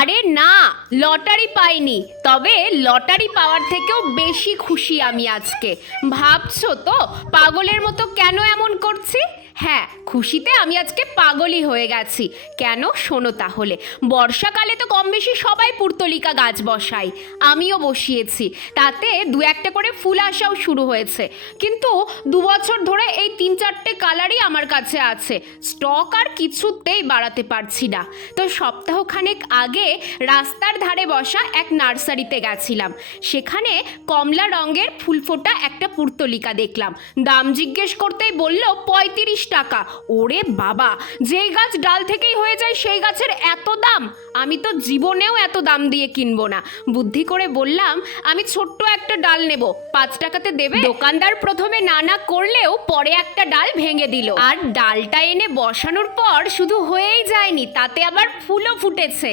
আরে না, লটারি পাইনি। তবে লটারি পাওয়ার থেকেও বেশি খুশি আমি আজকে। ভাবছ তো, পাগলের মতো কেন এমন করছি? হ্যাঁ খুশিতে আমি আজকে পাগলই হয়ে গেছি। কেন? শোনো তাহলে। বর্ষাকালে তো কম বেশি সবাই পুর্তলিকা গাছ বসাই আমিও বসিয়েছি। তাতে দু একটা করে ফুল আসাও শুরু হয়েছে। কিন্তু দু বছর ধরে এই তিন চারটে কালারই আমার কাছে আছে। স্টক আর কিছুতেই বাড়াতে পারছি না। তো সপ্তাহখানেক আগে রাস্তার ধারে বসা এক নার্সারিতে গেছিলাম। সেখানে কমলা রঙের ফুল ফোটা একটা পুর্তলিকা দেখলাম। দাম জিজ্ঞেস করতেই বলল, পঁয়ত্রিশ টাকা। ওরে বাবা, যেই গাছ ডাল থেকেই হয়ে যায় সেই গাছের এত দাম? আমি তো জীবনেও এত দাম দিয়ে কিনবো না। বুদ্ধি করে বললাম, আমি ছোট্ট একটা ডাল নেব। পাঁচ টাকাতে দেবে? দোকানদার প্রথমে না না করলেও পরে একটা ডাল ভেঙে দিল। আর ডালটা এনে বসানোর পর শুধু হয়েই যায়নি, তাতে আবার ফুলও ফুটেছে।